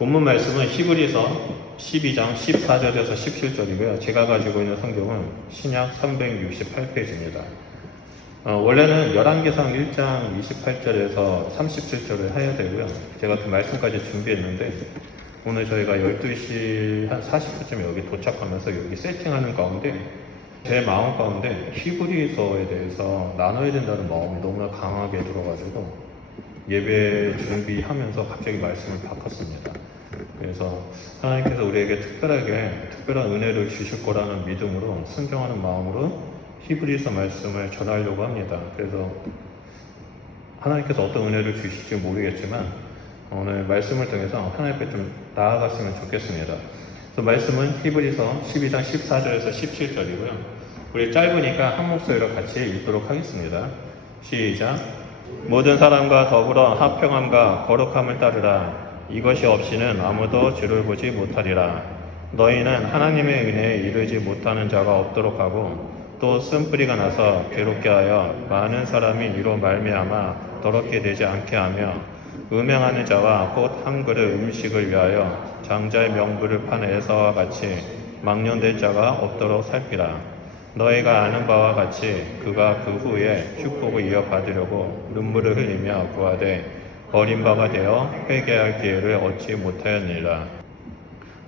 본문 말씀은 히브리서 12장 14절에서 17절이고요. 제가 가지고 있는 성경은 신약 368페이지입니다. 원래는 열왕기상 1장 28절에서 37절을 해야 되고요. 제가 그 말씀까지 준비했는데 오늘 저희가 12시 한 40분쯤에 여기 도착하면서 여기 세팅하는 가운데 제 마음 가운데 히브리서에 대해서 나눠야 된다는 마음이 너무나 강하게 들어가지고 예배 준비하면서 갑자기 말씀을 바꿨습니다. 그래서 하나님께서 우리에게 특별한 은혜를 주실 거라는 믿음으로 순종하는 마음으로 히브리서 말씀을 전하려고 합니다. 그래서 하나님께서 어떤 은혜를 주실지 모르겠지만 오늘 말씀을 통해서 하나님 앞에 좀 나아갔으면 좋겠습니다. 그래서 말씀은 히브리서 12장 14절에서 17절이고요. 우리 짧으니까 한 목소리로 같이 읽도록 하겠습니다. 시작. 모든 사람과 더불어 화평함과 거룩함을 따르라. 이것이 없이는 아무도 주를 보지 못하리라. 너희는 하나님의 은혜에 이르지 못하는 자가 없도록 하고 또 쓴뿌리가 나서 괴롭게 하여 많은 사람이 이로 말미암아 더럽게 되지 않게 하며 음행하는 자와 곧 한 그릇 음식을 위하여 장자의 명부를 판 에사와 같이 망령된 자가 없도록 살피라. 너희가 아는 바와 같이 그가 그 후에 축복을 이어받으려고 눈물을 흘리며 구하되 버림바가 되어 회개할 기회를 얻지 못하였느니라.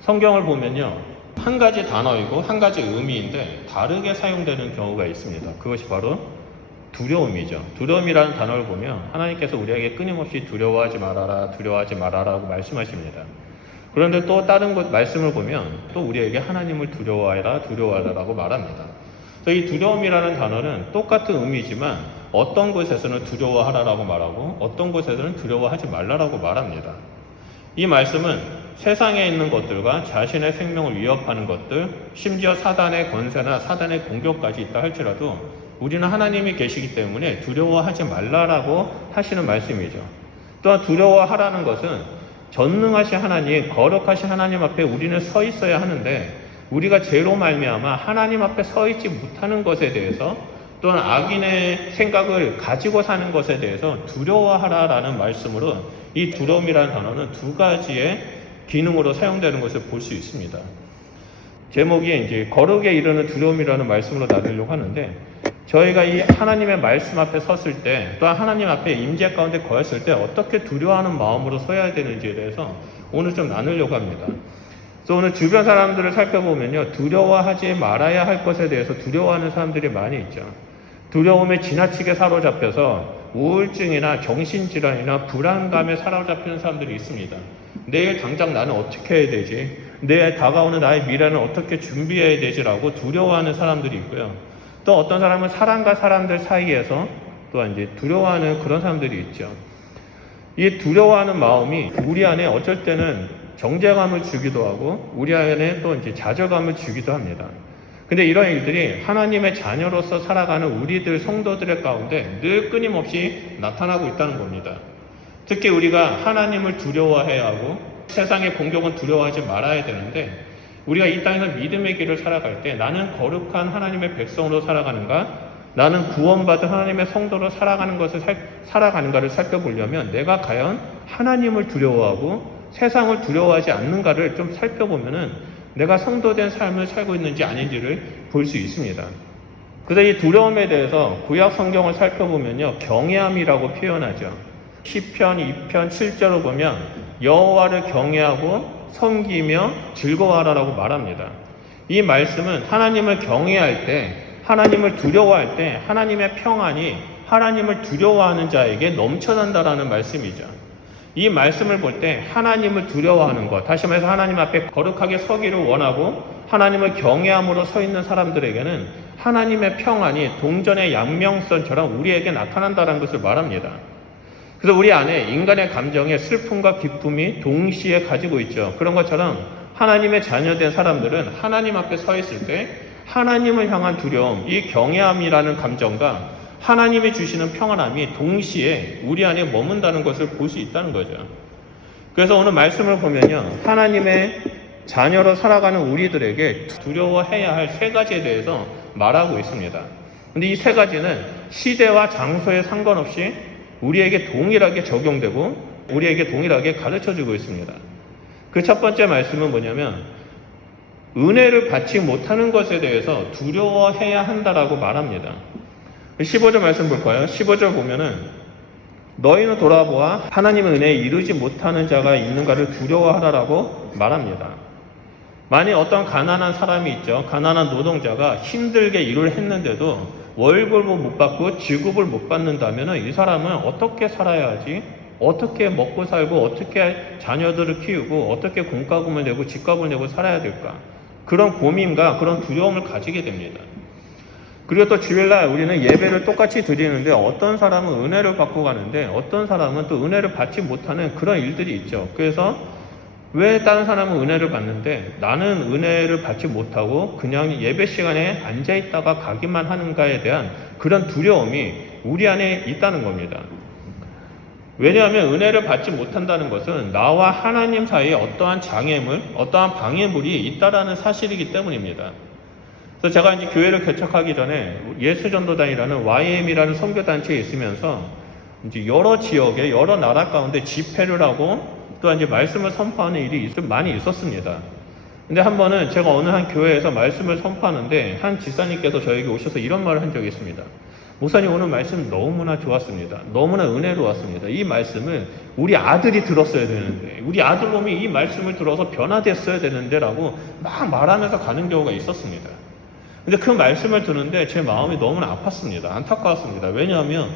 성경을 보면요, 한 가지 단어이고 한 가지 의미인데 다르게 사용되는 경우가 있습니다. 그것이 바로 두려움이죠. 두려움이라는 단어를 보면 하나님께서 우리에게 끊임없이 두려워하지 말아라고 말씀하십니다. 그런데 또 다른 곳 말씀을 보면 또 우리에게 하나님을 두려워하라라고 말합니다. 그래서 이 두려움이라는 단어는 똑같은 의미지만 어떤 곳에서는 두려워하라라고 말하고 어떤 곳에서는 두려워하지 말라라고 말합니다. 이 말씀은 세상에 있는 것들과 자신의 생명을 위협하는 것들, 심지어 사단의 권세나 사단의 공격까지 있다 할지라도 우리는 하나님이 계시기 때문에 두려워하지 말라라고 하시는 말씀이죠. 또한 두려워하라는 것은 전능하신 하나님, 거룩하신 하나님 앞에 우리는 서 있어야 하는데 우리가 죄로 말미암아 하나님 앞에 서 있지 못하는 것에 대해서 또한 악인의 생각을 가지고 사는 것에 대해서 두려워하라라는 말씀으로 이 두려움이라는 단어는 두 가지의 기능으로 사용되는 것을 볼 수 있습니다. 제목이 이제 거룩에 이르는 두려움이라는 말씀으로 나누려고 하는데 저희가 이 하나님의 말씀 앞에 섰을 때 또한 하나님 앞에 임재 가운데 거했을 때 어떻게 두려워하는 마음으로 서야 되는지에 대해서 오늘 좀 나누려고 합니다. 그래서 오늘 주변 사람들을 살펴보면요, 두려워하지 말아야 할 것에 대해서 두려워하는 사람들이 많이 있죠. 두려움에 지나치게 사로잡혀서 우울증이나 정신질환이나 불안감에 사로잡히는 사람들이 있습니다. 내일 당장 나는 어떻게 해야 되지? 내일 다가오는 나의 미래는 어떻게 준비해야 되지라고 두려워하는 사람들이 있고요. 또 어떤 사람은 사람과 사람들 사이에서 또한 이제 두려워하는 그런 사람들이 있죠. 이 두려워하는 마음이 우리 안에 어쩔 때는 정죄감을 주기도 하고 우리 안에 또 이제 좌절감을 주기도 합니다. 근데 이런 일들이 하나님의 자녀로서 살아가는 우리들 성도들의 가운데 늘 끊임없이 나타나고 있다는 겁니다. 특히 우리가 하나님을 두려워해야 하고 세상의 공격은 두려워하지 말아야 되는데 우리가 이 땅에서 믿음의 길을 살아갈 때 나는 거룩한 하나님의 백성으로 살아가는가? 나는 구원받은 하나님의 성도로 살아가는가를 살펴보려면 내가 과연 하나님을 두려워하고 세상을 두려워하지 않는가를 좀 살펴보면은 내가 성도된 삶을 살고 있는지 아닌지를 볼 수 있습니다. 그래서 이 두려움에 대해서 구약 성경을 살펴보면요, 경외함이라고 표현하죠. 시편 2편 7절을 보면 여호와를 경외하고 섬기며 즐거워하라라고 말합니다. 이 말씀은 하나님을 경외할 때, 하나님을 두려워할 때 하나님의 평안이 하나님을 두려워하는 자에게 넘쳐난다라는 말씀이죠. 이 말씀을 볼 때 하나님을 두려워하는 것, 다시 말해서 하나님 앞에 거룩하게 서기를 원하고 하나님을 경외함으로 서 있는 사람들에게는 하나님의 평안이 동전의 양명선처럼 우리에게 나타난다는 것을 말합니다. 그래서 우리 안에 인간의 감정에 슬픔과 기쁨이 동시에 가지고 있죠. 그런 것처럼 하나님의 자녀된 사람들은 하나님 앞에 서 있을 때 하나님을 향한 두려움, 이 경외함이라는 감정과 하나님이 주시는 평안함이 동시에 우리 안에 머문다는 것을 볼 수 있다는 거죠. 그래서 오늘 말씀을 보면요, 하나님의 자녀로 살아가는 우리들에게 두려워해야 할 세 가지에 대해서 말하고 있습니다. 근데 이 세 가지는 시대와 장소에 상관없이 우리에게 동일하게 적용되고 우리에게 동일하게 가르쳐주고 있습니다. 그 첫 번째 말씀은 뭐냐면 은혜를 받지 못하는 것에 대해서 두려워해야 한다라고 말합니다. 15절 말씀 볼까요? 15절 보면은 너희는 돌아보아 하나님의 은혜에 이르지 못하는 자가 있는가를 두려워하라라고 말합니다. 만약 어떤 가난한 사람이 있죠. 가난한 노동자가 힘들게 일을 했는데도 월급을 못 받고 지급을 못 받는다면 이 사람은 어떻게 살아야 하지? 어떻게 먹고 살고 어떻게 자녀들을 키우고 어떻게 공과금을 내고 집값을 내고 살아야 될까? 그런 고민과 그런 두려움을 가지게 됩니다. 그리고 또 주일날 우리는 예배를 똑같이 드리는데 어떤 사람은 은혜를 받고 가는데 어떤 사람은 또 은혜를 받지 못하는 그런 일들이 있죠. 그래서 왜 다른 사람은 은혜를 받는데 나는 은혜를 받지 못하고 그냥 예배 시간에 앉아있다가 가기만 하는가에 대한 그런 두려움이 우리 안에 있다는 겁니다. 왜냐하면 은혜를 받지 못한다는 것은 나와 하나님 사이에 어떠한 장애물, 어떠한 방해물이 있다라는 사실이기 때문입니다. 그래서 제가 이제 교회를 개척하기 전에 예수전도단이라는 YM이라는 선교단체에 있으면서 이제 여러 지역에 여러 나라 가운데 집회를 하고 또 이제 말씀을 선포하는 일이 좀 많이 있었습니다. 근데 한 번은 제가 어느 한 교회에서 말씀을 선포하는데 한 지사님께서 저에게 오셔서 이런 말을 한 적이 있습니다. 목사님 오늘 말씀 너무나 좋았습니다. 너무나 은혜로웠습니다. 이 말씀을 우리 아들이 들었어야 되는데 우리 아들놈이 이 말씀을 들어서 변화됐어야 되는데 라고 막 말하면서 가는 경우가 있었습니다. 근데 그 말씀을 듣는데 제 마음이 너무나 아팠습니다. 안타까웠습니다. 왜냐하면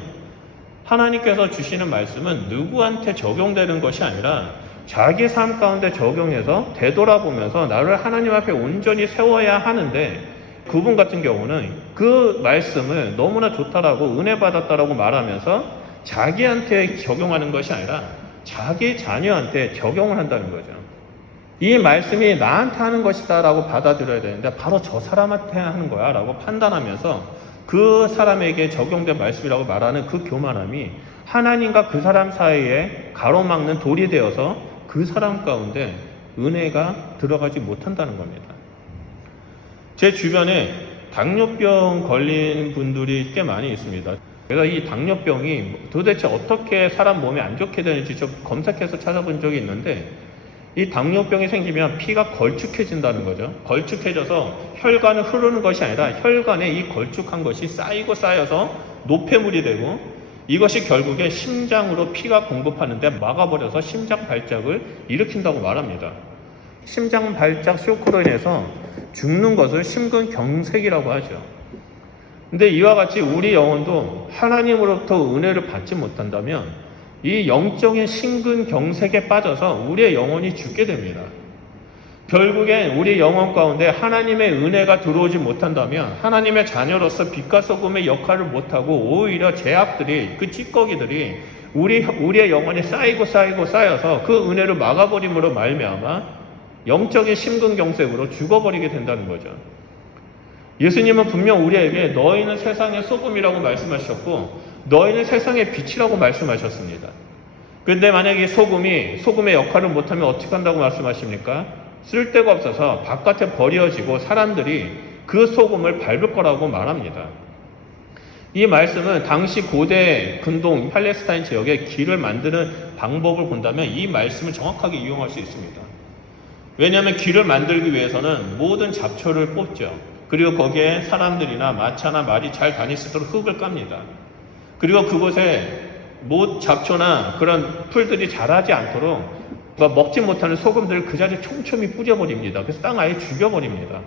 하나님께서 주시는 말씀은 누구한테 적용되는 것이 아니라 자기 삶 가운데 적용해서 되돌아보면서 나를 하나님 앞에 온전히 세워야 하는데 그분 같은 경우는 그 말씀을 너무나 좋다라고 은혜 받았다라고 말하면서 자기한테 적용하는 것이 아니라 자기 자녀한테 적용을 한다는 거죠. 이 말씀이 나한테 하는 것이다 라고 받아들여야 되는데 바로 저 사람한테 하는 거야 라고 판단하면서 그 사람에게 적용된 말씀이라고 말하는 그 교만함이 하나님과 그 사람 사이에 가로막는 돌이 되어서 그 사람 가운데 은혜가 들어가지 못한다는 겁니다. 제 주변에 당뇨병 걸린 분들이 꽤 많이 있습니다. 제가 이 당뇨병이 도대체 어떻게 사람 몸에 안 좋게 되는지 좀 검색해서 찾아본 적이 있는데 이 당뇨병이 생기면 피가 걸쭉해진다는 거죠. 걸쭉해져서 혈관을 흐르는 것이 아니라 혈관에 이 걸쭉한 것이 쌓이고 쌓여서 노폐물이 되고 이것이 결국에 심장으로 피가 공급하는데 막아버려서 심장 발작을 일으킨다고 말합니다. 심장 발작 쇼크로 인해서 죽는 것을 심근경색이라고 하죠. 근데 이와 같이 우리 영혼도 하나님으로부터 은혜를 받지 못한다면 이 영적인 심근경색에 빠져서 우리의 영혼이 죽게 됩니다. 결국엔 우리 영혼 가운데 하나님의 은혜가 들어오지 못한다면 하나님의 자녀로서 빛과 소금의 역할을 못하고 오히려 죄악들이 그 찌꺼기들이 우리의 영혼에 쌓여서 그 은혜를 막아버림으로 말미암아 영적인 심근경색으로 죽어버리게 된다는 거죠. 예수님은 분명 우리에게 너희는 세상의 소금이라고 말씀하셨고 너희는 세상의 빛이라고 말씀하셨습니다. 그런데 만약에 소금의 역할을 못하면 어떻게 한다고 말씀하십니까? 쓸데가 없어서 바깥에 버려지고 사람들이 그 소금을 밟을 거라고 말합니다. 이 말씀은 당시 고대 근동 팔레스타인 지역에 길을 만드는 방법을 본다면 이 말씀을 정확하게 이용할 수 있습니다. 왜냐하면 길을 만들기 위해서는 모든 잡초를 뽑죠. 그리고 거기에 사람들이나 마차나 말이 잘 다닐 수 있도록 흙을 깝니다. 그리고 그곳에 잡초나 그런 풀들이 자라지 않도록 먹지 못하는 소금들을 그 자리에 촘촘히 뿌려버립니다. 그래서 땅 아예 죽여버립니다.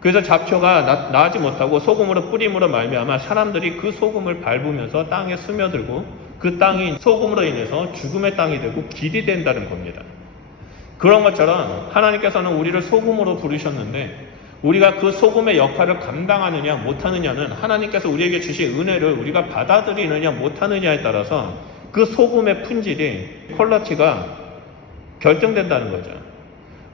그래서 잡초가 나지 못하고 소금으로 뿌림으로 말미암아 사람들이 그 소금을 밟으면서 땅에 스며들고 그 땅이 소금으로 인해서 죽음의 땅이 되고 길이 된다는 겁니다. 그런 것처럼 하나님께서는 우리를 소금으로 부르셨는데 우리가 그 소금의 역할을 감당하느냐 못하느냐는 하나님께서 우리에게 주신 은혜를 우리가 받아들이느냐 못하느냐에 따라서 그 소금의 품질이 퀄리티가 결정된다는 거죠.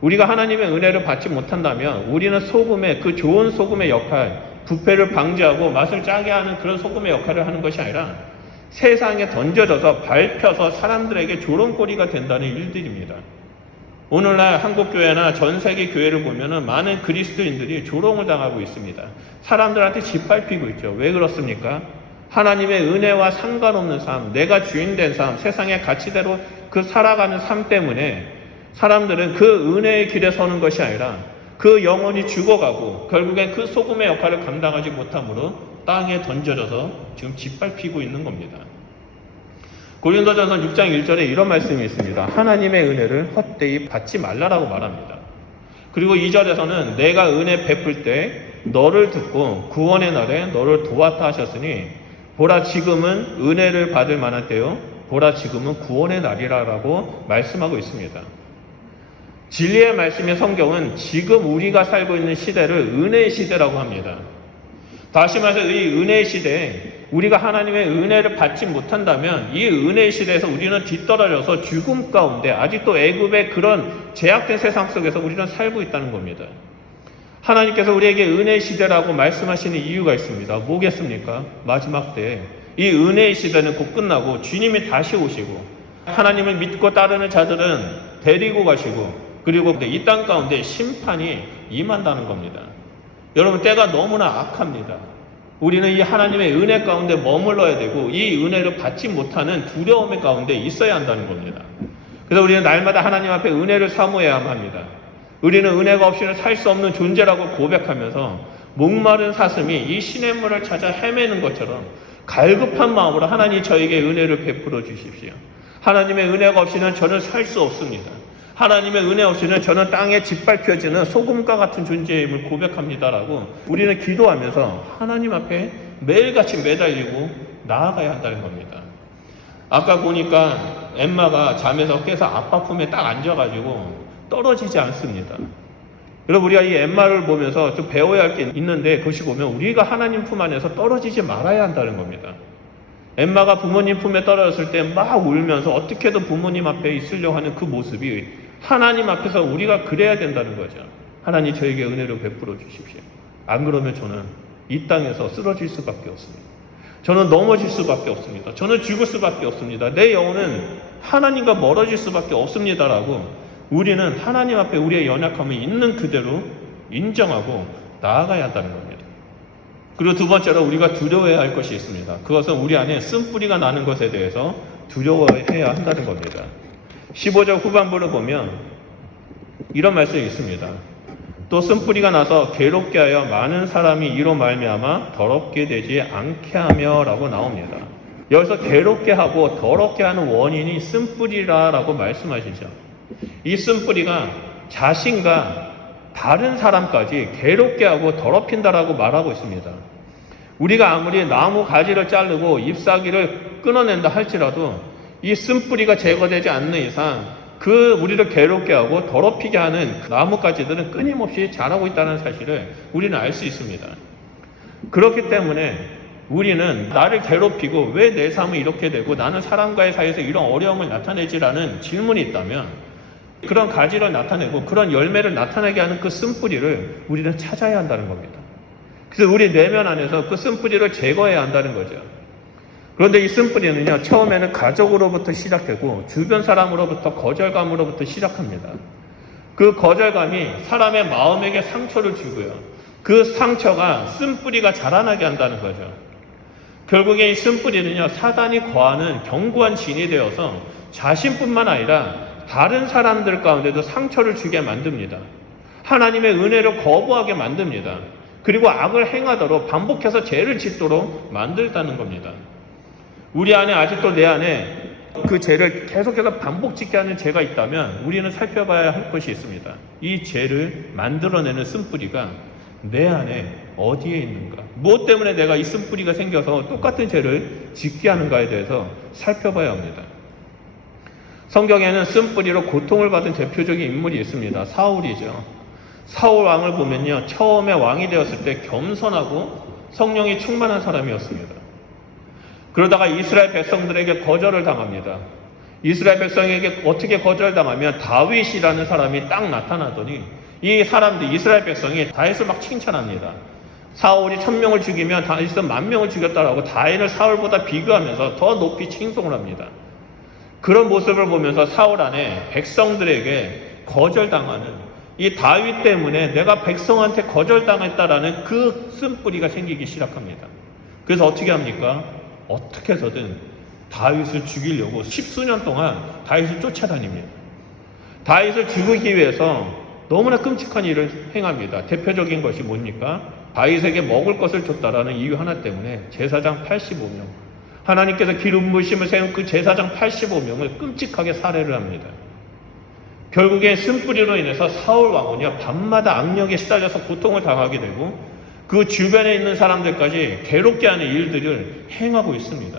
우리가 하나님의 은혜를 받지 못한다면 우리는 소금의 그 좋은 소금의 역할, 부패를 방지하고 맛을 짜게 하는 그런 소금의 역할을 하는 것이 아니라 세상에 던져져서 밟혀서 사람들에게 조롱거리가 된다는 일들입니다. 오늘날 한국교회나 전 세계 교회를 보면은 많은 그리스도인들이 조롱을 당하고 있습니다. 사람들한테 짓밟히고 있죠. 왜 그렇습니까? 하나님의 은혜와 상관없는 삶, 내가 주인된 삶, 세상의 가치대로 그 살아가는 삶 때문에 사람들은 그 은혜의 길에 서는 것이 아니라 그 영혼이 죽어가고 결국엔 그 소금의 역할을 감당하지 못함으로 땅에 던져져서 지금 짓밟히고 있는 겁니다. 고린도전서 6장 1절에 이런 말씀이 있습니다. 하나님의 은혜를 헛되이 받지 말라라고 말합니다. 그리고 2절에서는 내가 은혜 베풀 때 너를 듣고 구원의 날에 너를 도왔다 하셨으니 보라 지금은 은혜를 받을 만한 때요 보라 지금은 구원의 날이라라고 말씀하고 있습니다. 진리의 말씀의 성경은 지금 우리가 살고 있는 시대를 은혜의 시대라고 합니다. 다시 말해서 이 은혜의 시대에 우리가 하나님의 은혜를 받지 못한다면 이 은혜의 시대에서 우리는 뒤떨어져서 죽음 가운데 아직도 애굽의 그런 제약된 세상 속에서 우리는 살고 있다는 겁니다. 하나님께서 우리에게 은혜의 시대라고 말씀하시는 이유가 있습니다. 뭐겠습니까? 마지막 때에 이 은혜의 시대는 곧 끝나고 주님이 다시 오시고 하나님을 믿고 따르는 자들은 데리고 가시고 그리고 이 땅 가운데 심판이 임한다는 겁니다. 여러분 때가 너무나 악합니다. 우리는 이 하나님의 은혜 가운데 머물러야 되고 이 은혜를 받지 못하는 두려움의 가운데 있어야 한다는 겁니다. 그래서 우리는 날마다 하나님 앞에 은혜를 사모해야만 합니다. 우리는 은혜가 없이는 살 수 없는 존재라고 고백하면서 목마른 사슴이 이 시냇물을 찾아 헤매는 것처럼 갈급한 마음으로 하나님 저에게 은혜를 베풀어 주십시오. 하나님의 은혜가 없이는 저는 살 수 없습니다. 하나님의 은혜 없이는 저는 땅에 짓밟혀지는 소금과 같은 존재임을 고백합니다라고 우리는 기도하면서 하나님 앞에 매일같이 매달리고 나아가야 한다는 겁니다. 아까 보니까 엠마가 잠에서 깨서 아빠 품에 딱 앉아가지고 떨어지지 않습니다. 여러분 우리가 이 엠마를 보면서 좀 배워야 할 게 있는데 그것이 보면 우리가 하나님 품 안에서 떨어지지 말아야 한다는 겁니다. 엠마가 부모님 품에 떨어졌을 때 막 울면서 어떻게든 부모님 앞에 있으려고 하는 그 모습이 하나님 앞에서 우리가 그래야 된다는 거죠. 하나님 저에게 은혜를 베풀어 주십시오. 안 그러면 저는 이 땅에서 쓰러질 수밖에 없습니다. 저는 넘어질 수밖에 없습니다. 저는 죽을 수밖에 없습니다. 내 영혼은 하나님과 멀어질 수밖에 없습니다라고 우리는 하나님 앞에 우리의 연약함을 있는 그대로 인정하고 나아가야 한다는 겁니다. 그리고 두 번째로 우리가 두려워해야 할 것이 있습니다. 그것은 우리 안에 쓴뿌리가 나는 것에 대해서 두려워해야 한다는 겁니다. 15절 후반부를 보면 이런 말씀이 있습니다. 또 쓴뿌리가 나서 괴롭게 하여 많은 사람이 이로 말미암아 더럽게 되지 않게 하며 라고 나옵니다. 여기서 괴롭게 하고 더럽게 하는 원인이 쓴뿌리라고 말씀하시죠. 이 쓴뿌리가 자신과 다른 사람까지 괴롭게 하고 더럽힌다라고 말하고 있습니다. 우리가 아무리 나무 가지를 자르고 잎사귀를 끊어낸다 할지라도 이 쓴뿌리가 제거되지 않는 이상 그 우리를 괴롭게 하고 더럽히게 하는 나뭇가지들은 끊임없이 자라고 있다는 사실을 우리는 알 수 있습니다. 그렇기 때문에 우리는 나를 괴롭히고 왜 내 삶은 이렇게 되고 나는 사람과의 사이에서 이런 어려움을 나타내지라는 질문이 있다면 그런 가지를 나타내고 그런 열매를 나타나게 하는 그 쓴뿌리를 우리는 찾아야 한다는 겁니다. 그래서 우리 내면 안에서 그 쓴뿌리를 제거해야 한다는 거죠. 그런데 이 쓴뿌리는요, 처음에는 가족으로부터 시작되고 주변 사람으로부터 거절감으로부터 시작합니다. 그 거절감이 사람의 마음에게 상처를 주고요. 그 상처가 쓴뿌리가 자라나게 한다는 거죠. 결국에 이 쓴뿌리는요, 사단이 거하는 견고한 진이 되어서 자신뿐만 아니라 다른 사람들 가운데도 상처를 주게 만듭니다. 하나님의 은혜를 거부하게 만듭니다. 그리고 악을 행하도록 반복해서 죄를 짓도록 만들다는 겁니다. 우리 안에 아직도 내 안에 그 죄를 계속해서 반복 짓게 하는 죄가 있다면 우리는 살펴봐야 할 것이 있습니다. 이 죄를 만들어내는 쓴뿌리가 내 안에 어디에 있는가? 무엇 때문에 내가 이 쓴뿌리가 생겨서 똑같은 죄를 짓게 하는가에 대해서 살펴봐야 합니다. 성경에는 쓴뿌리로 고통을 받은 대표적인 인물이 있습니다. 사울이죠. 사울 왕을 보면요, 처음에 왕이 되었을 때 겸손하고 성령이 충만한 사람이었습니다. 그러다가 이스라엘 백성들에게 거절을 당합니다. 이스라엘 백성에게 어떻게 거절당하면 다윗이라는 사람이 딱 나타나더니 이 사람들, 이스라엘 백성이 다윗을 막 칭찬합니다. 사울이 1000명을 죽이면 다윗은 10,000명을 죽였다라고 다윗을 사울보다 비교하면서 더 높이 칭송을 합니다. 그런 모습을 보면서 사울 안에 백성들에게 거절당하는 이 다윗 때문에 내가 백성한테 거절당했다라는 그 쓴뿌리가 생기기 시작합니다. 그래서 어떻게 합니까? 어떻게 해서든 다윗을 죽이려고 10수년 동안 다윗을 쫓아다닙니다. 다윗을 죽이기 위해서 너무나 끔찍한 일을 행합니다. 대표적인 것이 뭡니까? 다윗에게 먹을 것을 줬다라는 이유 하나 때문에 제사장 85명, 하나님께서 기름 부으심을 세운 그 제사장 85명을 끔찍하게 살해를 합니다. 결국에 쓴뿌리로 인해서 사울 왕은요, 밤마다 악령에 시달려서 고통을 당하게 되고 그 주변에 있는 사람들까지 괴롭게 하는 일들을 행하고 있습니다.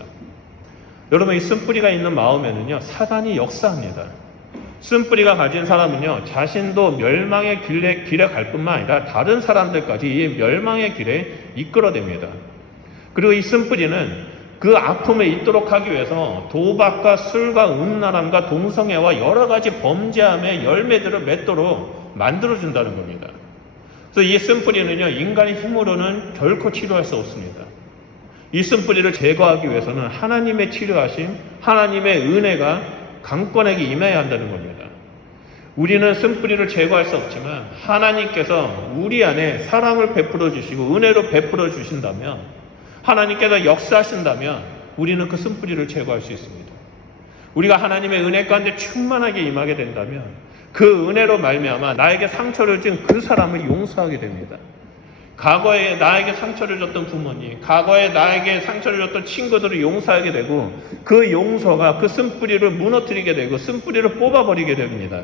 여러분, 이 쓴뿌리가 있는 마음에는요, 사단이 역사합니다. 쓴뿌리가 가진 사람은요, 자신도 멸망의 길에 갈 뿐만 아니라 다른 사람들까지 이 멸망의 길에 이끌어냅니다. 그리고 이 쓴뿌리는 그 아픔에 있도록 하기 위해서 도박과 술과 음란함과 동성애와 여러 가지 범죄함의 열매들을 맺도록 만들어준다는 겁니다. 그래서 이 쓴뿌리는요, 인간의 힘으로는 결코 치료할 수 없습니다. 이 쓴뿌리를 제거하기 위해서는 하나님의 치료하심, 하나님의 은혜가 강권에게 임해야 한다는 겁니다. 우리는 쓴뿌리를 제거할 수 없지만 하나님께서 우리 안에 사랑을 베풀어 주시고 은혜로 베풀어 주신다면, 하나님께서 역사하신다면 우리는 그 쓴뿌리를 제거할 수 있습니다. 우리가 하나님의 은혜 가운데 충만하게 임하게 된다면 그 은혜로 말미암아 나에게 상처를 준 그 사람을 용서하게 됩니다. 과거에 나에게 상처를 줬던 부모님, 과거에 나에게 상처를 줬던 친구들을 용서하게 되고 그 용서가 그 쓴뿌리를 무너뜨리게 되고 쓴뿌리를 뽑아버리게 됩니다.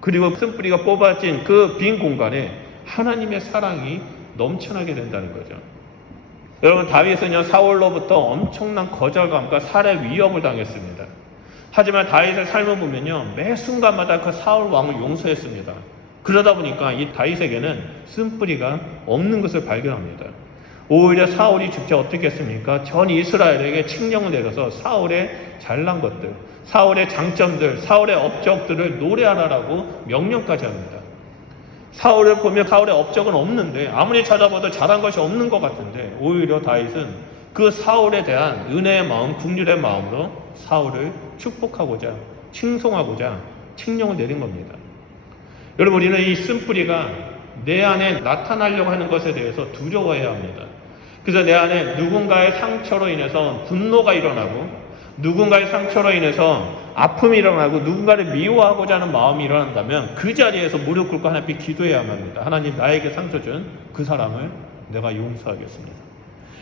그리고 쓴뿌리가 뽑아진 그 빈 공간에 하나님의 사랑이 넘쳐나게 된다는 거죠. 여러분, 다윗은요, 사울로부터 엄청난 거절감과 살해 위협을 당했습니다. 하지만 다윗의 삶을 보면요, 매 순간마다 그 사울 왕을 용서했습니다. 그러다 보니까 이 다윗에게는 쓴뿌리가 없는 것을 발견합니다. 오히려 사울이 직접 어떻게 했습니까? 전 이스라엘에게 칙령을 내려서 사울의 잘난 것들, 사울의 장점들, 사울의 업적들을 노래하라라고 명령까지 합니다. 사울을 보면 사울의 업적은 없는데, 아무리 찾아봐도 잘한 것이 없는 것 같은데, 오히려 다윗은 그 사울에 대한 은혜의 마음, 긍휼의 마음으로 사울을 축복하고자, 칭송하고자 칙령을 내린 겁니다. 여러분, 우리는 이 쓴뿌리가 내 안에 나타나려고 하는 것에 대해서 두려워해야 합니다. 그래서 내 안에 누군가의 상처로 인해서 분노가 일어나고, 누군가의 상처로 인해서 아픔이 일어나고, 누군가를 미워하고자 하는 마음이 일어난다면 그 자리에서 무릎 꿇고 하나님께 기도해야만 합니다. 하나님, 나에게 상처 준 그 사람을 내가 용서하겠습니다.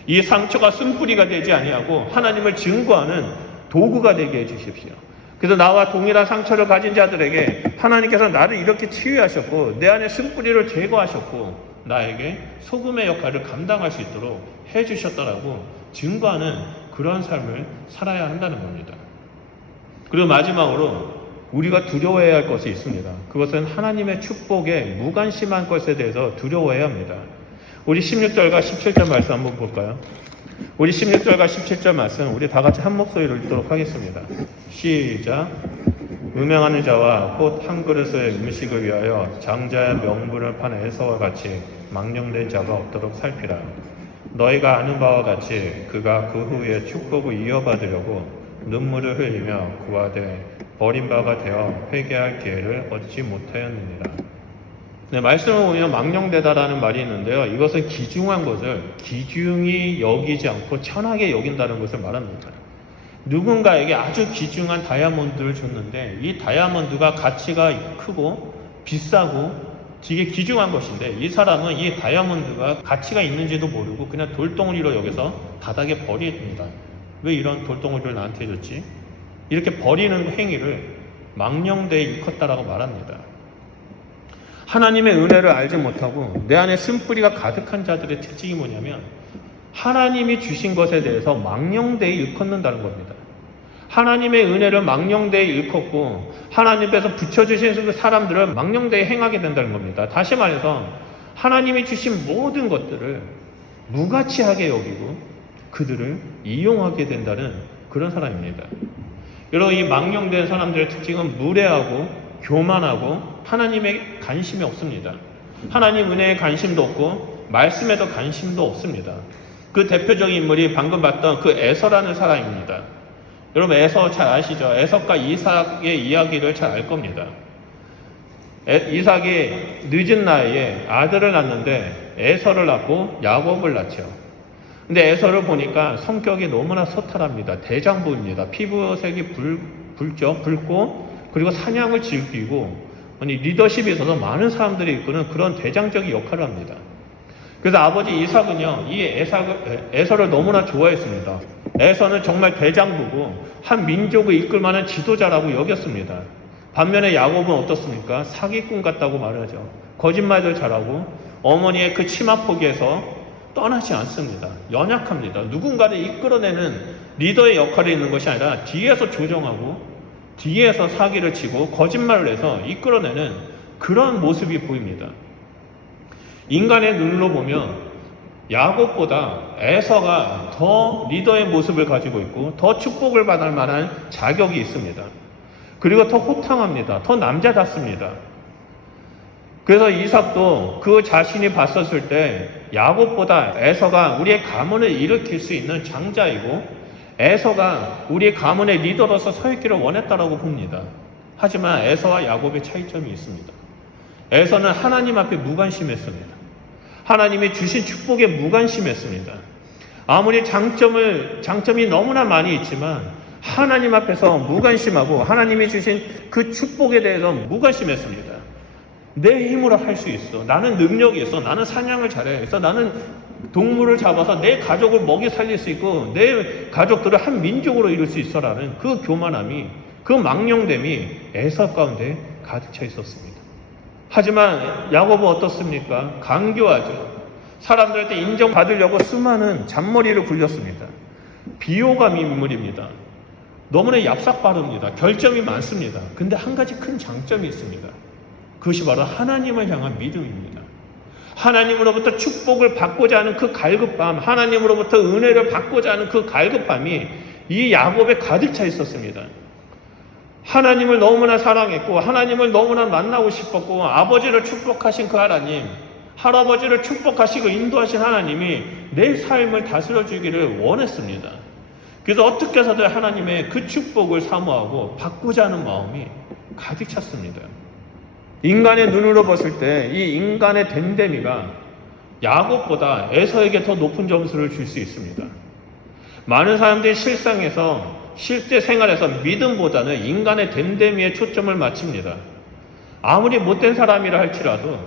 이 상처가 쓴뿌리가 되지 아니하고 하나님을 증거하는 도구가 되게 해주십시오. 그래서 나와 동일한 상처를 가진 자들에게 하나님께서 나를 이렇게 치유하셨고 내 안에 쓴뿌리를 제거하셨고 나에게 소금의 역할을 감당할 수 있도록 해주셨다라고 증거하는 그런 삶을 살아야 한다는 겁니다. 그리고 마지막으로 우리가 두려워해야 할 것이 있습니다. 그것은 하나님의 축복에 무관심한 것에 대해서 두려워해야 합니다. 우리 16절과 17절 말씀 한번 볼까요? 우리 16절과 17절 말씀 우리 다 같이 한 목소리로 읽도록 하겠습니다. 시작. 음행하는 자와 곧 한 그릇의 음식을 위하여 장자의 명분을 파는 에서와 같이 망령된 자가 없도록 살피라. 너희가 아는 바와 같이 그가 그 후에 축복을 이어받으려고 눈물을 흘리며 구하되 버린 바가 되어 회개할 기회를 얻지 못하였느니라. 네, 말씀을 보면 망령되다라는 말이 있는데요. 이것은 귀중한 것을 귀중히 여기지 않고 천하게 여긴다는 것을 말합니다. 누군가에게 아주 귀중한 다이아몬드를 줬는데 이 다이아몬드가 가치가 크고 비싸고 되게 귀중한 것인데 이 사람은 이 다이아몬드가 가치가 있는지도 모르고 그냥 돌덩어리로 여기서 바닥에 버립니다. 왜 이런 돌덩어리를 나한테 줬지? 이렇게 버리는 행위를 망령되이 일컫다라고 말합니다. 하나님의 은혜를 알지 못하고 내 안에 쓴뿌리가 가득한 자들의 특징이 뭐냐면 하나님이 주신 것에 대해서 망령되이 일컫는다는 겁니다. 하나님의 은혜를 망령되이 일컫고 하나님께서 붙여주신 그 사람들을 망령되이 행하게 된다는 겁니다. 다시 말해서 하나님이 주신 모든 것들을 무가치하게 여기고 그들을 이용하게 된다는 그런 사람입니다. 여러분, 이 망령된 사람들의 특징은 무례하고 교만하고 하나님의 관심이 없습니다. 하나님 은혜에 관심도 없고 말씀에도 관심도 없습니다. 그 대표적인 인물이 방금 봤던 그 에서라는 사람입니다. 여러분, 에서 잘 아시죠? 에서과 이삭의 이야기를 잘 알 겁니다. 이삭이 늦은 나이에 아들을 낳는데 에서를 낳고 야곱을 낳죠. 근데 에서를 보니까 성격이 너무나 소탈합니다. 대장부입니다. 피부색이 붉죠. 붉고 그리고 사냥을 즐기고 아니 리더십에 있어서 많은 사람들이 이끄는 그런 대장적인 역할을 합니다. 그래서 아버지 이삭은요, 이 에서를 너무나 좋아했습니다. 에서는 정말 대장부고 한 민족을 이끌 만한 지도자라고 여겼습니다. 반면에 야곱은 어떻습니까? 사기꾼 같다고 말하죠. 거짓말도 잘하고 어머니의 그 치마 포기에서 떠나지 않습니다. 연약합니다. 누군가를 이끌어내는 리더의 역할이 있는 것이 아니라 뒤에서 조정하고 뒤에서 사기를 치고 거짓말을 해서 이끌어내는 그런 모습이 보입니다. 인간의 눈으로 보면 야곱보다 에서가 더 리더의 모습을 가지고 있고 더 축복을 받을 만한 자격이 있습니다. 그리고 더 호탕합니다. 더 남자답습니다. 그래서 이삭도 그 자신이 봤었을 때 야곱보다 에서가 우리의 가문을 일으킬 수 있는 장자이고 에서가 우리의 가문의 리더로서 서 있기를 원했다라고 봅니다. 하지만 에서와 야곱의 차이점이 있습니다. 에서는 하나님 앞에 무관심했습니다. 하나님이 주신 축복에 무관심했습니다. 아무리 장점이 너무나 많이 있지만 하나님 앞에서 무관심하고 하나님이 주신 그 축복에 대해서 무관심했습니다. 내 힘으로 할 수 있어. 나는 능력이 있어. 나는 사냥을 잘해. 그래서 나는 동물을 잡아서 내 가족을 먹이 살릴 수 있고 내 가족들을 한 민족으로 이룰 수 있어라는 그 교만함이, 그 망령됨이 에서 가운데 가득 차 있었습니다. 하지만 야곱은 어떻습니까? 강교하죠. 사람들한테 인정받으려고 수많은 잔머리를 굴렸습니다. 비호감 인물입니다. 너무나 얍삭 빠릅니다. 결점이 많습니다. 근데 한 가지 큰 장점이 있습니다. 그것이 바로 하나님을 향한 믿음입니다. 하나님으로부터 축복을 받고자 하는 그 갈급함, 하나님으로부터 은혜를 받고자 하는 그 갈급함이 이 야곱에 가득 차 있었습니다. 하나님을 너무나 사랑했고 하나님을 너무나 만나고 싶었고 아버지를 축복하신 그 하나님, 할아버지를 축복하시고 인도하신 하나님이 내 삶을 다스려 주기를 원했습니다. 그래서 어떻게 해서든 하나님의 그 축복을 사모하고 받고자 하는 마음이 가득 찼습니다. 인간의 눈으로 봤을 때 이 인간의 됨됨이가 야곱보다 에서에게 더 높은 점수를 줄 수 있습니다. 많은 사람들이 실제 생활에서 믿음보다는 인간의 됨됨이에 초점을 맞춥니다. 아무리 못된 사람이라 할지라도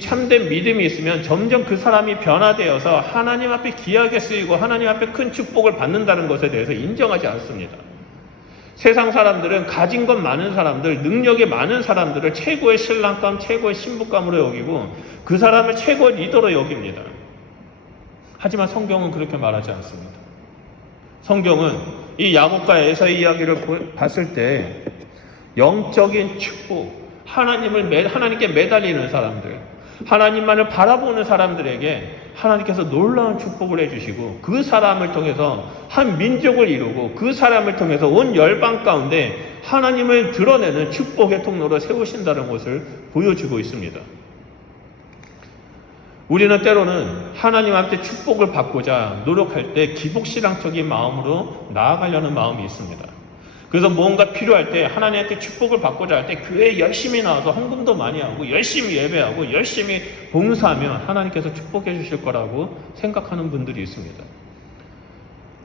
참된 믿음이 있으면 점점 그 사람이 변화되어서 하나님 앞에 귀하게 쓰이고 하나님 앞에 큰 축복을 받는다는 것에 대해서 인정하지 않습니다. 세상 사람들은 가진 것 많은 사람들, 능력이 많은 사람들을 최고의 신랑감, 최고의 신부감으로 여기고 그 사람을 최고의 리더로 여깁니다. 하지만 성경은 그렇게 말하지 않습니다. 성경은 이 야곱과 에서의 이야기를 봤을 때 영적인 축복, 하나님께 매달리는 사람들, 하나님만을 바라보는 사람들에게 하나님께서 놀라운 축복을 해주시고 그 사람을 통해서 한 민족을 이루고 그 사람을 통해서 온 열방 가운데 하나님을 드러내는 축복의 통로를 세우신다는 것을 보여주고 있습니다. 우리는 때로는 하나님한테 축복을 받고자 노력할 때 기복신앙적인 마음으로 나아가려는 마음이 있습니다. 그래서 뭔가 필요할 때 하나님한테 축복을 받고자 할 때 교회에 열심히 나와서 헌금도 많이 하고 열심히 예배하고 열심히 봉사하면 하나님께서 축복해 주실 거라고 생각하는 분들이 있습니다.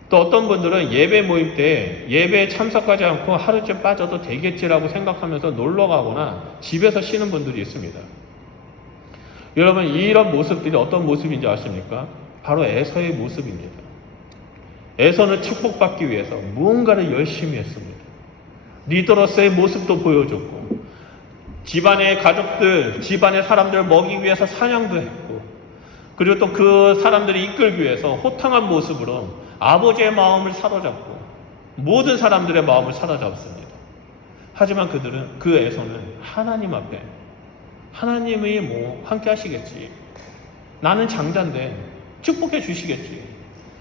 또 어떤 분들은 예배 모임 때 예배에 참석하지 않고 하루쯤 빠져도 되겠지라고 생각하면서 놀러 가거나 집에서 쉬는 분들이 있습니다. 여러분, 이런 모습들이 어떤 모습인지 아십니까? 바로 에서의 모습입니다. 에서는 축복받기 위해서 무언가를 열심히 했습니다. 리더로서의 모습도 보여줬고 집안의 가족들, 집안의 사람들을 먹이기 위해서 사냥도 했고 그리고 또 그 사람들이 이끌기 위해서 호탕한 모습으로 아버지의 마음을 사로잡고 모든 사람들의 마음을 사로잡습니다. 하지만 그 에서는 하나님 앞에 하나님이 함께 하시겠지. 나는 장자인데 축복해 주시겠지.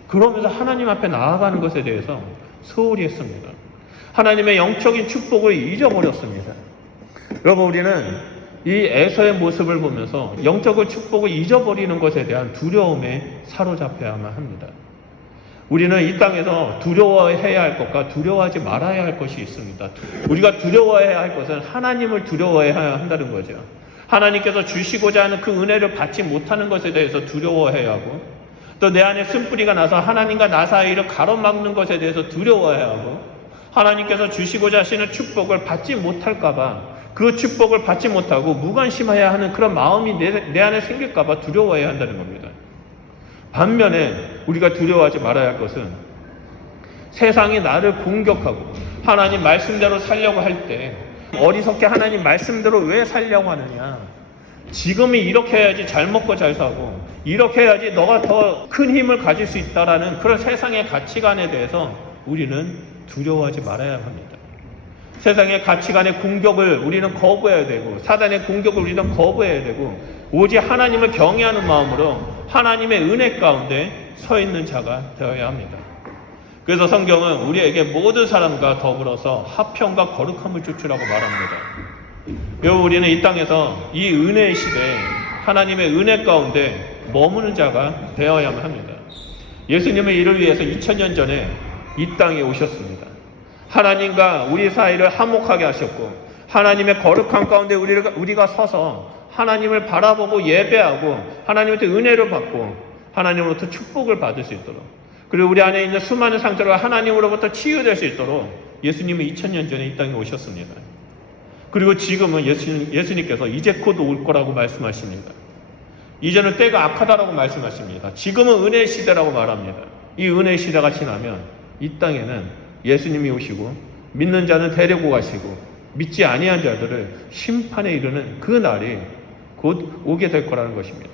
그러면서 하나님 앞에 나아가는 것에 대해서 소홀히 했습니다. 하나님의 영적인 축복을 잊어버렸습니다. 여러분, 우리는 이 에서의 모습을 보면서 영적인 축복을 잊어버리는 것에 대한 두려움에 사로잡혀야만 합니다. 우리는 이 땅에서 두려워해야 할 것과 두려워하지 말아야 할 것이 있습니다. 우리가 두려워해야 할 것은 하나님을 두려워해야 한다는 거죠. 하나님께서 주시고자 하는 그 은혜를 받지 못하는 것에 대해서 두려워해야 하고 또 내 안에 쓴뿌리가 나서 하나님과 나 사이를 가로막는 것에 대해서 두려워해야 하고 하나님께서 주시고자 하시는 축복을 받지 못할까봐 그 축복을 받지 못하고 무관심해야 하는 그런 마음이 내 안에 생길까봐 두려워해야 한다는 겁니다. 반면에 우리가 두려워하지 말아야 할 것은 세상이 나를 공격하고 하나님 말씀대로 살려고 할 때 어리석게 하나님 말씀대로 왜 살려고 하느냐, 지금이 이렇게 해야지 잘 먹고 잘 사고 이렇게 해야지 너가 더 큰 힘을 가질 수 있다라는 그런 세상의 가치관에 대해서 우리는 두려워하지 말아야 합니다. 세상의 가치관의 공격을 우리는 거부해야 되고 사단의 공격을 우리는 거부해야 되고 오직 하나님을 경외하는 마음으로 하나님의 은혜 가운데 서 있는 자가 되어야 합니다. 그래서 성경은 우리에게 모든 사람과 더불어서 화평과 거룩함을 주추라고 말합니다. 여러분, 우리는 이 땅에서 이 은혜의 시대에 하나님의 은혜 가운데 머무는 자가 되어야만 합니다. 예수님의 일을 위해서 2000년 전에 이 땅에 오셨습니다. 하나님과 우리 사이를 화목하게 하셨고 하나님의 거룩함 가운데 우리가 서서 하나님을 바라보고 예배하고 하나님한테 은혜를 받고 하나님으로부터 축복을 받을 수 있도록, 그리고 우리 안에 있는 수많은 상처가 하나님으로부터 치유될 수 있도록 예수님은 2000년 전에 이 땅에 오셨습니다. 그리고 지금은 예수님께서 이제 곧 올 거라고 말씀하십니다. 이제는 때가 악하다라고 말씀하십니다. 지금은 은혜의 시대라고 말합니다. 이 은혜의 시대가 지나면 이 땅에는 예수님이 오시고 믿는 자는 데리고 가시고 믿지 아니한 자들을 심판에 이르는 그 날이 곧 오게 될 거라는 것입니다.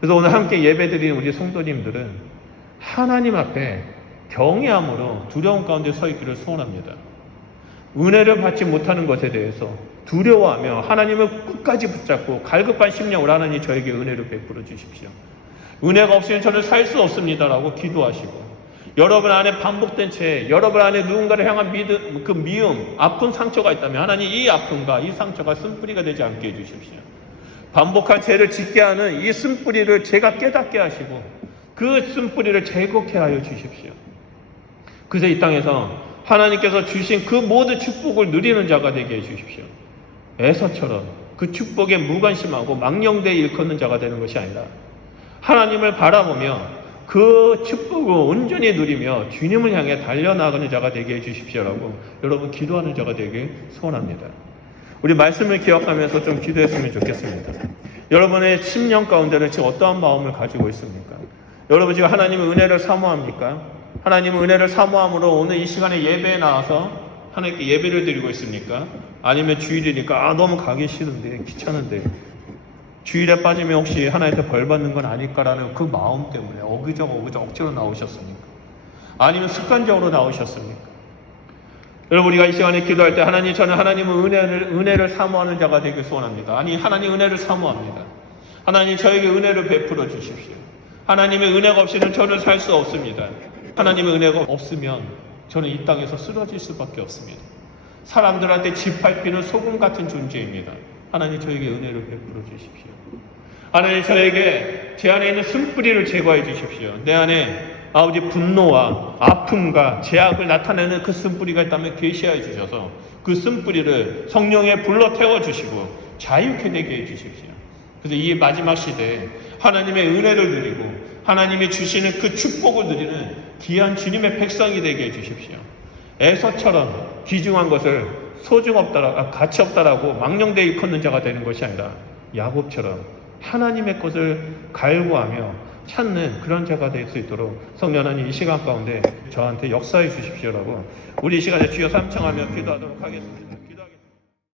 그래서 오늘 함께 예배드리는 우리 성도님들은 하나님 앞에 경외함으로 두려움 가운데 서 있기를 소원합니다. 은혜를 받지 못하는 것에 대해서 두려워하며 하나님을 끝까지 붙잡고 갈급한 심령으로 하나님 저에게 은혜를 베풀어 주십시오. 은혜가 없으면 저는 살 수 없습니다라고 기도하시고, 여러분 안에 반복된 채 여러분 안에 누군가를 향한 그 미움, 아픈 상처가 있다면 하나님 이 아픔과 이 상처가 쓴뿌리가 되지 않게 해주십시오. 반복한 죄를 짓게 하는 이 쓴뿌리를 제가 깨닫게 하시고 그 쓴뿌리를 제거케 하여 주십시오. 그래서 이 땅에서 하나님께서 주신 그 모든 축복을 누리는 자가 되게 해주십시오. 에서처럼 그 축복에 무관심하고 망령되이 일컫는 자가 되는 것이 아니라 하나님을 바라보며 그 축복을 온전히 누리며 주님을 향해 달려나가는 자가 되게 해주십시오라고 여러분 기도하는 자가 되길 소원합니다. 우리 말씀을 기억하면서 좀 기도했으면 좋겠습니다. 여러분의 심령 가운데는 지금 어떠한 마음을 가지고 있습니까? 여러분 지금 하나님의 은혜를 사모합니까? 하나님의 은혜를 사모함으로 오늘 이 시간에 예배에 나와서 하나님께 예배를 드리고 있습니까? 아니면 주일이니까 너무 가기 싫은데 귀찮은데 주일에 빠지면 혹시 하나님한테 벌 받는 건 아닐까라는 그 마음 때문에 어기적 억지로 나오셨습니까? 아니면 습관적으로 나오셨습니까? 여러분 우리가 이 시간에 기도할 때 하나님 저는 하나님의 은혜를 사모하는 자가 되길 소원합니다. 아니 하나님 은혜를 사모합니다. 하나님 저에게 은혜를 베풀어 주십시오. 하나님의 은혜가 없이는 저는 살 수 없습니다. 하나님의 은혜가 없으면 저는 이 땅에서 쓰러질 수밖에 없습니다. 사람들한테 짓밟히는 소금 같은 존재입니다. 하나님 저에게 은혜를 베풀어 주십시오. 하나님 저에게 제 안에 있는 쓴뿌리를 제거해 주십시오. 내 안에 아버지 분노와 아픔과 죄악을 나타내는 그 쓴뿌리가 있다면 계시하여 주셔서 그 쓴뿌리를 성령에 불러 태워 주시고 자유케 되게 해 주십시오. 그래서 이 마지막 시대에 하나님의 은혜를 누리고 하나님이 주시는 그 축복을 누리는 귀한 주님의 백성이 되게 해 주십시오. 에서처럼 귀중한 것을 가치 없다라고 망령되이 일컫는 자가 되는 것이 아니라 야곱처럼 하나님의 것을 갈구하며 찾는 그런 자가 될 수 있도록 성령 하나님 이 시간 가운데 저한테 역사해 주십시오라고 우리 이 시간에 주여 삼청하며 기도하도록 하겠습니다.